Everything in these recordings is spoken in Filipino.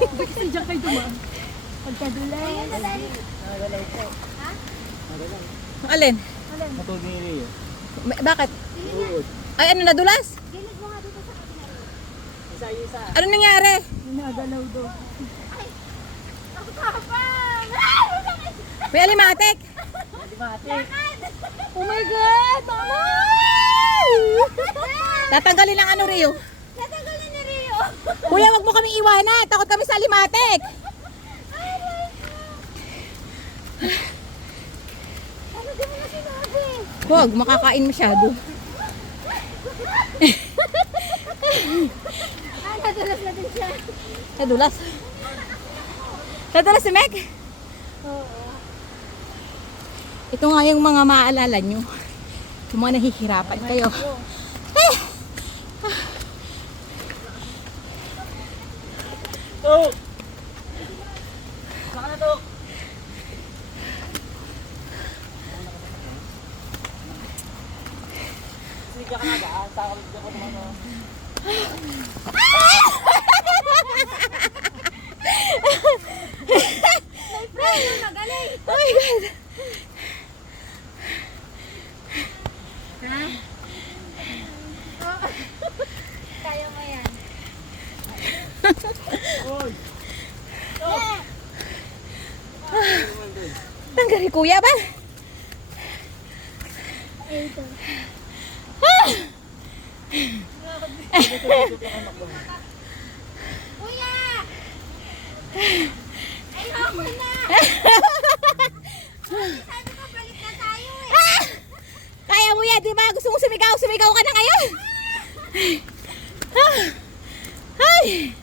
Kasi diyan kayo dumaan. Pagkadulay. Ayun na dali. Nagalaw po. Ha? Nagalaw. Alin? Alin? Matog ni Rio. Bakit? Uod. Ay, ano, nadulas? Gilid mo nga dito sa kabila. Isa-isa. Ano nangyari? Nagalaw daw. Ay! Ako kapang! May alimatik? Matik. Oh my God! Mama! Tatanggalin ang ano, Rio. Natanggalin ni Rio! Kuya, wag mo kami iwanan. Takot kami sa alimatik. Ay, my God! Ano di mo na sinabi? Huwag, makakain masyado. Ah, nadulas na din siya. Nadulas. Nadulas si Meg? Oo. Ito nga yung mga maaalala nyo. Yung mga nahihirapan kayo. Oh! Saka na to. Sige ka na ba? Saka ko naman o. My friend, yung magaling! Oh my God. Ha? Kaya mo yan. Oy! Tanggali kuya ba? Ito. Kuya! Ayoko na! Sabi ko, balik na tayo eh. Kaya mo yan, di ba? Gusto mong sumigaw? Sumigaw ka na ngayon. Ay!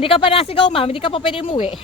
Hindi ka pa nasigaw, ma'am. Hindi ka pa pwede umuwi.